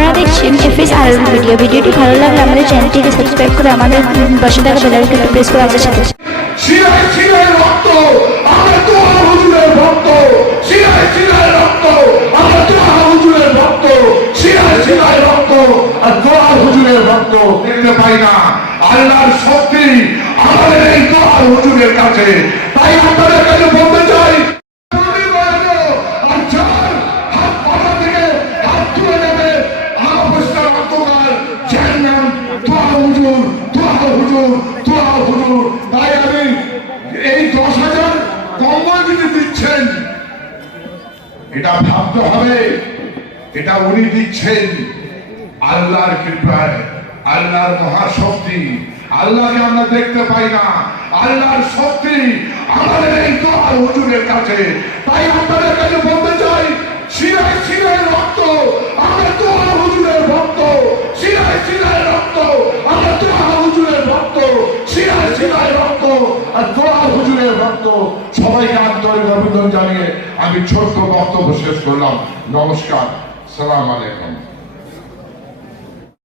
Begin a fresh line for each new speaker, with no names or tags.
আপনারা দেখছেন এফএস আর ভিডিও ভিডিওটি ভালো লাগলে আমাদের চ্যানেলটিকে সাবস্ক্রাইব করে আমাদের পাশে থাকা বেল আইকনটি প্রেস করে আমাদের সাথে
আমরা তো হুজুরের ভক্ত। আমরা তো হুজুরের ভক্ত। আর হুজুরের ভক্ত দেখতে পাই না। আল্লাহর শক্তি আমাদের এই দোয়া হুজুরের কাছে। হুজুর, দোয়া হুজুর দোয়া হুজুর। তাই আমি এই দশ হাজার কম্বল দিচ্ছেন, এটা ভাবতে হবে, এটা উনি দিচ্ছেন। আল্লাহর কৃপায়, আল্লাহর মহাশক্তি। আল্লাহকে আমরা দেখতে পাই না, আল্লাহর শক্তি আমাদের এই দোয়ার হুজুরের কাছে। তাই আপনাদের কাছে বলতে চাই হুজুরের ভক্ত সবাইকে আন্তরিক অভিনন্দন জানিয়ে আমি ছোট্ট বক্তব্য শেষ করলাম। নমস্কার সালাম আলাইকুম।